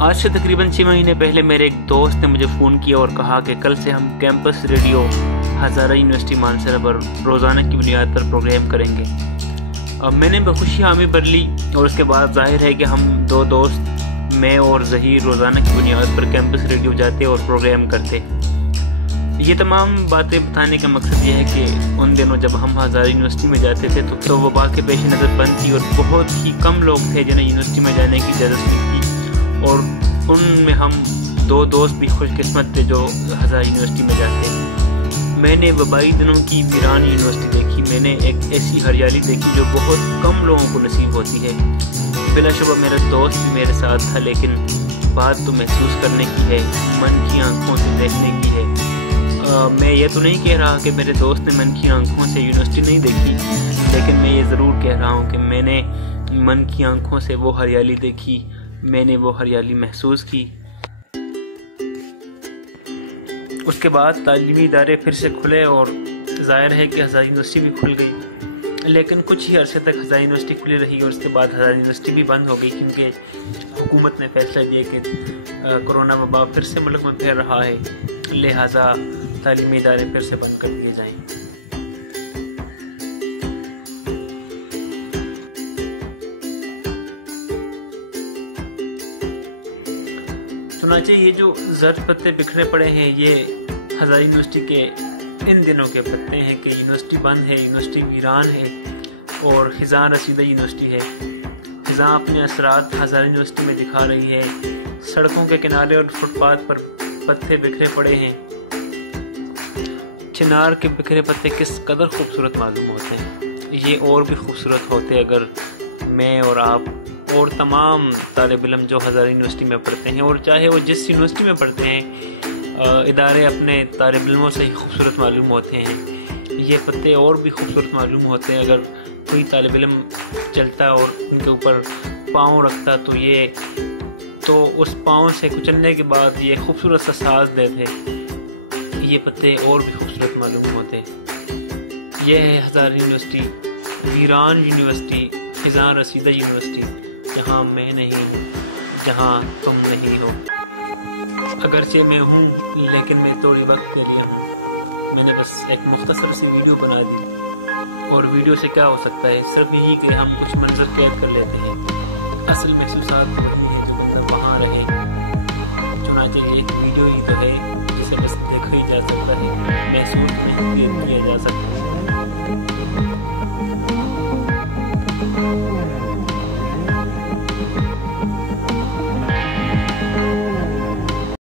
آج سے تقریباً 6 مہینے پہلے میرے ایک دوست نے مجھے فون کیا اور کہا کہ کل سے ہم campus radio Hazara university Mansehra پر روزانہ کی بنیاد پر پروگرام کریں گے۔ میں نے بخوشی حامی بھر لی اور اس کے بعد ظاہر ہے کہ ہم دو دوست میں اور ظہیر روزانہ کی بنیاد پر کیمپس ریڈیو جاتے اور پروگرام کرتے۔ یہ تمام باتیں بتانے کا مقصد یہ ہے کہ ان دنوں جب ہم ہزارہ یونیورسٹی میں جاتے تھے تو وبا کے پیش نظر بند تھی اور بہت ہی کم لوگ تھے جنہیں یونیورسٹی میں جانے کی اجازت ملتی، اور ان میں ہم دو دوست بھی خوش قسمت تھے جو ہزارہ یونیورسٹی میں جاتے۔ میں نے وبائی دنوں کی ویران یونیورسٹی دیکھی، میں نے ایک ایسی ہریالی دیکھی جو بہت کم لوگوں کو نصیب ہوتی ہے۔ بلا شبہ میرا دوست بھی میرے ساتھ تھا، لیکن بات تو محسوس کرنے کی ہے، من کی آنکھوں سے دیکھنے کی ہے۔ میں یہ تو نہیں کہہ رہا کہ میرے دوست نے من کی آنکھوں سے یونیورسٹی نہیں دیکھی، لیکن میں یہ ضرور کہہ رہا ہوں کہ میں نے من کی آنکھوں سے وہ ہریالی دیکھی، میں نے وہ ہریالی محسوس کی۔ اس کے بعد تعلیمی ادارے پھر سے کھلے اور ظاہر ہے کہ ہزارہ یونیورسٹی بھی کھل گئی، لیکن کچھ ہی عرصے تک ہزارہ یونیورسٹی کھلی رہی اور اس کے بعد ہزارہ یونیورسٹی بھی بند ہو گئی، کیونکہ حکومت نے فیصلہ لیا کہ کرونا وبا پھر سے ملک میں پھیل رہا ہے، لہٰذا تعلیمی ادارے پھر سے بند کر دیے جائیں۔ چنانچہ یہ جو زرد پتے بکھرے پڑے ہیں یہ ہزارہ یونیورسٹی کے ان دنوں کے پتے ہیں کہ یونیورسٹی بند ہے، یونیورسٹی ویران ہے اور خزاں رسیدہ یونیورسٹی ہے۔ خزاں اپنے اثرات ہزارہ یونیورسٹی میں دکھا رہی ہے، سڑکوں کے کنارے اور فٹ پاتھ پر پتے بکھرے پڑے ہیں۔ چنار کے بکھرے پتے کس قدر خوبصورت معلوم ہوتے ہیں، یہ اور بھی خوبصورت ہوتے اگر میں اور آپ اور تمام طالب علم جو ہزارہ یونیورسٹی میں پڑھتے ہیں، اور چاہے وہ جس یونیورسٹی میں پڑھتے ہیں، ادارے اپنے طالب علموں سے ہی خوبصورت معلوم ہوتے ہیں۔ یہ پتے اور بھی خوبصورت معلوم ہوتے ہیں اگر کوئی طالب علم چلتا اور ان کے اوپر پاؤں رکھتا تو اس پاؤں سے کچلنے کے بعد یہ خوبصورت سا ساز دیتے، یہ پتے اور بھی خوبصورت معلوم ہوتے ہیں۔ یہ ہے ہزارہ یونیورسٹی، ویران یونیورسٹی، خزاں رسیدہ یونیورسٹی، جہاں میں نہیں، جہاں تم نہیں ہو۔ اگرچہ میں ہوں، لیکن میں تھوڑے وقت کے لیے ہوں۔ میں نے بس ایک مختصر سی ویڈیو بنا دی، اور ویڈیو سے کیا ہو سکتا ہے، صرف یہی کہ ہم کچھ منظر قید کر لیتے ہیں، اصل محسوسات وہاں رہے۔ چنانچہ یہ ایک ویڈیو ہی تو ہے جسے بس دیکھا ہی جا سکتا ہے، محسوس نہیں کیا جا سکتا۔